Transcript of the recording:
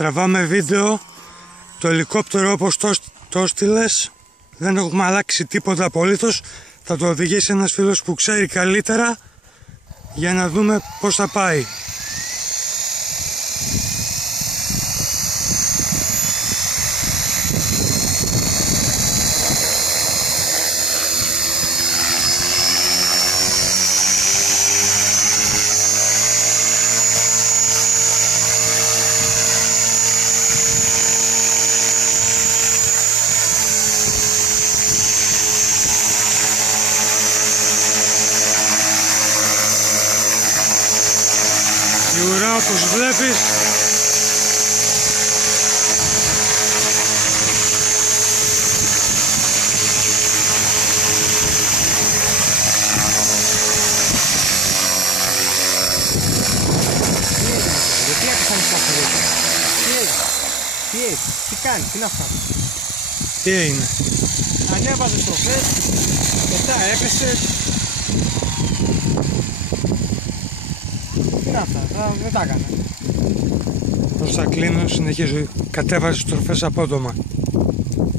Τραβάμε βίντεο, το ελικόπτερο όπως το στείλες, δεν έχουμε αλλάξει τίποτα απολύτως. Θα το οδηγήσει ένας φίλος που ξέρει καλύτερα για να δούμε πώς θα πάει. Η ουρά όπως βλέπεις γιατί άκουσαν στα χωρίτια. Τι κάνει, τι είναι αυτά. τι έγινε? Ανέβαζε στο φες, μετά έπεσε. Τι είναι αυτά, δεν τα έκανε. Προς τα κλείνω, συνεχίζω, κατέβασε στροφές απότομα.